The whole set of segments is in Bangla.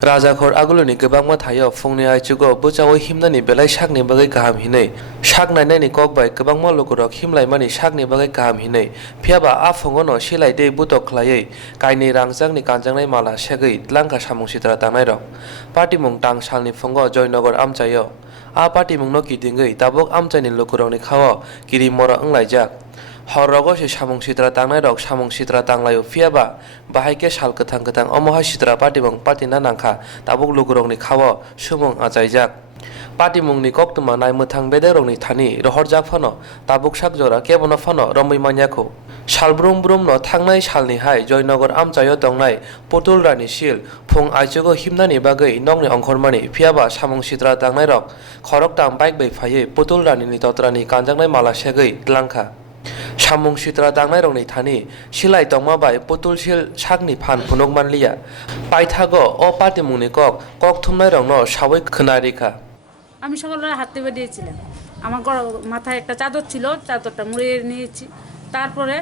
Rajakhor aguloni gobangma thayo phungni aichugo buchawi himnani belai sakni bagai kaham hinai saknainani kokbai gobangma lokorok himlaimani sakni bagai kaham hinai phiaba a phungono silai dei butok khlaiui kaini rangjakni kanjaknai mala segui Twlangkha Samung sitra Khainairok partimung tang salni phungo Joynagar amchaio a partimungno kidingui tabuk amchaini lokorokni khao kiri mora wnglaijak Horogo se Samung sitra Khainairok Samung sitra tanglayo phiaba bahaike sal kathang kathang omoha sitra partimung partina nangkha tabuk lokorokni khao sumung achaijak partimungni koktuma naimwthang bedarokni thani rohorjak phano tabuk sakjora kebono phano romui manyakho salbrum brumno thangnai salni hai Joynagar amchaio tongnai putul rani sil phung aichugo himnani bagai nongni ongkhormani phiaba Samung sitra Khainairok khoroktang bike bai phaiui putul rani ni totrani kanjaknai mala segui Twlangkha Samung sitra Khainairokni thani silai tongma bai putul sil sakni phan phunuk manliya paithago o partimungni kok thumnairokno sawai khnairikha আমি সকালবেলা হাঁটতে বেরিয়েছিলাম আমার মাথায় একটা চাদর ছিল চাদরটা মুড়িয়ে নিয়েছি তারপরে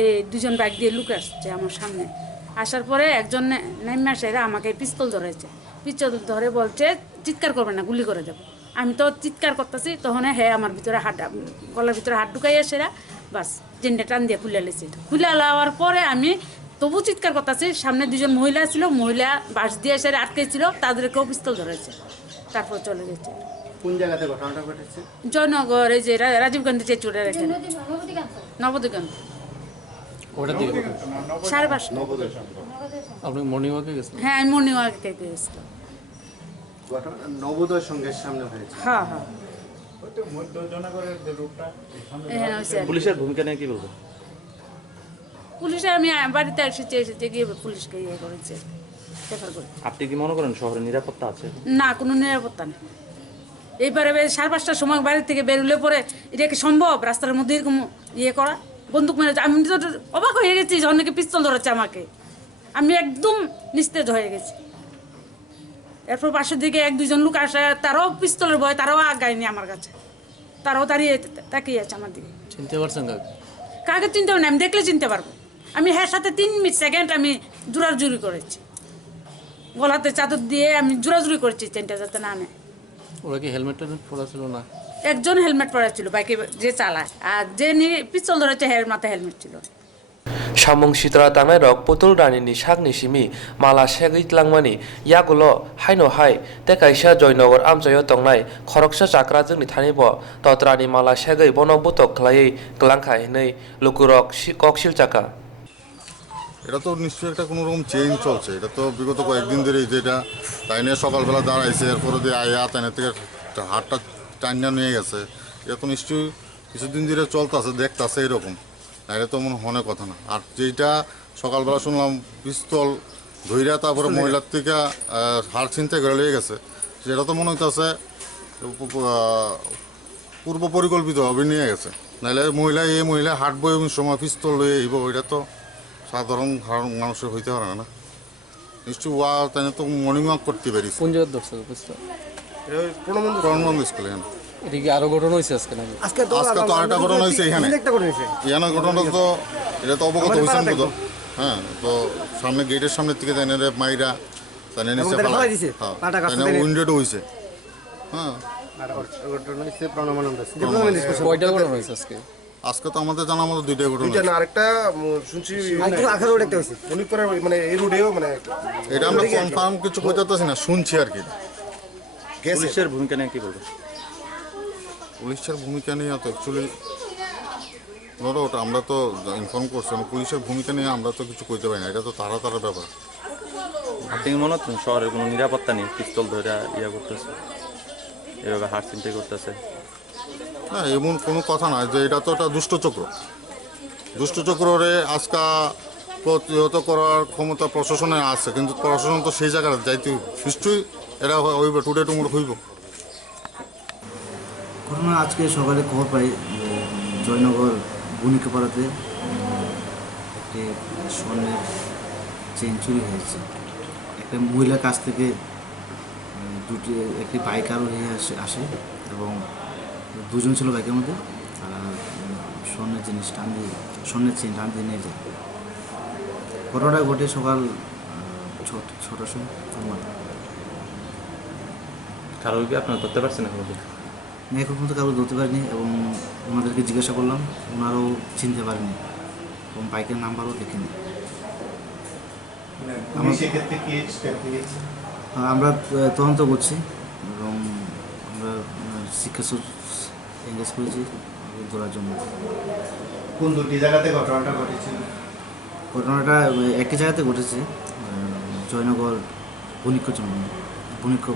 এই দুজন বাইক দিয়ে লুকে আসছে আমার সামনে আসার পরে একজন নেমে আসে আমাকে পিস্তল ধরেছে পিস্তল ধরে বলছে চিৎকার করবে না গুলি করে দেবো আমি তো চিৎকার করতেছি তখন হ্যাঁ আমার ভিতরে গলার ভিতরে হাত ঢুকাই এসেরা বাস জেন্ডা টান দিয়ে খুলে লেছে খুলে লাওয়ার পরে আমি তবু চিৎকার করতেছি সামনে দুজন মহিলা ছিল মহিলা বাস দিয়ে এসে আটকেছিল তাদেরকেও পিস্তল ধরেছে তারপর চলে গেছে কোন জায়গাতে ঘটনাটা ঘটেছে? জয়নগর এই যে রাজীব গান্ধী চেচুড়ের এখানে নবদ্বীপ ওটা দিকে 5:30 আপনি মর্নিং ওয়াকে গেছেন? হ্যাঁ আমি মর্নিং ওয়াকে গেছিলাম। ঘটনা নবোদয় সঙ্গের সামনে হয়েছে। হ্যাঁ হ্যাঁ পুলিশের ভূমিকা নিয়ে কি বলবেন? পুলিশে আমি বাড়িতে এসেছে গিয়ে পুলিশকে ইয়ে করেছে রেফার করে। আপনি কি মনে করেন শহরে নিরাপত্তা আছে? না কোনো নিরাপত্তা নেই এইবারে 5:30টার সময় বাড়ি থেকে বেরোলে পরে এটা কি সম্ভব রাস্তার মধ্যে এরকম ইয়ে করা বন্দুক মেরে আমি তো অবাক হয়ে গেছি যে অনেকে পিস্তল ধরেছে আমাকে আমি একদম নিস্তেজ হয়ে গেছি এরপর পাশের দিকে 1-2 জন লোক আসে তারাও পিস্তলের ভয় তারাও আগায়নি আমার কাছে তারাও দাঁড়িয়ে তাকিয়ে আছে আমার দিকে চিনতে পারছেন কাকে চিনতে পারবো না আমি দেখলে চিনতে পারবো আমি হ্যাঁ সাথে 3 সেকেন্ড আমি জোরাজুরি করেছি গলাতে চাদর দিয়ে আমি জোরাজুরি করেছি চেনটা যাতে না নেয় ওরা কি হেলমেট পরা ছিল না একজন হেলমেট পরা ছিল বাইকে যে চালায় আর যে পিস্তল ধরেছে হের মাথায় হেলমেট ছিল Samung sitra Khainairok putul rani ni sakni simi mala segui tlangmani yagulo haino hai te kaisa Joynagar amchaio tongnai khoroksa chakra jingni thanibo totrani mala segui bono butok khlaiui Twlangkha hinai lukurok koksil chaka এটা তো নিশ্চয়ই একটা কোনো রকম চেঞ্জ চলছে এটা তো বিগত কয়েকদিন ধরেই যেটা তাই নিয়ে সকালবেলা দাঁড়াইছে এরপরে দিয়ে আয়া তাই থেকে হাতটা টাইনা নিয়ে গেছে এটা তো নিশ্চয়ই কিছুদিন ধরে চলতেছে দেখতেছে এরকম এটা তো মনে হনে কথা না আর যেটা সকালবেলা শুনলাম পিস্তল ধইরা তারপরে মহিলার থেকে হার ছিনতাই করে লেগে গেছে সেটা তো মনে হইতেছে পূর্ব পরিকল্পিতভাবে নিয়ে গেছে নাহলে মহিলা হাট বই সময় পিস্তল লয়ে আইব এটা তো সাধারণ মানুষের হইতে পারে না নিশ্চয়ই তাই তো মর্নিং ওয়াক করতে পারি কোন জায়গায় ধরছে পিস্তল? প্রণবন্ধ স্কুলে এখানে এটা কি আরো ঘটনা হয়েছে আজকে নাকি? আজকে তো আরেকটা ঘটনা হয়েছে এখানে ঘটনাটা তো এটা তো অবগত হয়েছেন তো হ্যাঁ তো সামনে গেটের সামনের থেকে তাই মাইরা তাই নিচে উইন্ডোটা হয়েছে হ্যাঁ কয়টা ঘটনা হয়েছে আজকে? আজকে তো আমাদের জানা মতো 2টা ঘটনা আরেকটা শুনছি মানে এই রোডেও মানে এটা আমরা কনফার্ম কিছু কইতে পারতেছি না শুনছি আর কি পুলিশের ভূমিকা নিয়ে কি বলবেন? পুলিশের ভূমিকা নিয়ে তো অ্যাকচুয়ালি ওটা আমরা তো ইনফর্ম করছি পুলিশের ভূমিকা নিয়ে আমরা তো কিছু কইতে পারি না এটা তো তারা ব্যাপার আপনি কি মনে হচ্ছেন শহরের কোনো নিরাপত্তা নেই পিস্তল ধরে ইয়া করতেছে এভাবে হাত চিন্তাই করতেছে? না এমন কোনো কথা না যে এটা তো একটা দুষ্টচক্রে আজকা প্রতিহত করার ক্ষমতা প্রশাসনের আছে কিন্তু প্রশাসন তো সেই জায়গায় যাইতে নিশ্চয়ই এরা হইবে টুডে টুমুর হইব ঘটনা আজকে সকালে খবর পাই যে জয়নগর বণিকপাড়াতে একটি স্বর্ণের চেইন চুরি হয়েছে একটা মহিলার কাছ থেকে একটি বাইক আরোহী আসে এবং 2 জন ছিল বাইকের মধ্যে তারা স্বর্ণের চেইন টান দিয়ে নিয়ে যায় ঘটনাটা ঘটে সকাল 6টার সময় কারো কি আপনারা ধরতে পারছেন এখন? না, এখন পর্যন্ত কারো ধরতে পারিনি এবং ওনাদেরকে জিজ্ঞাসা করলাম, ওনারাও চিনতে পারেনি এবং বাইকের নাম্বারও দেখিনি। সেক্ষেত্রে কি স্টেপ নিয়েছে? আমরা তদন্ত করছি এবং আমরা শিক্ষা এনগেজ করেছি ধরার জন্য। কোন দুটি জায়গাতে ঘটনাটা ঘটেছিল? ঘটনাটা একই জায়গাতে ঘটেছে, জয়নগর বণিক্য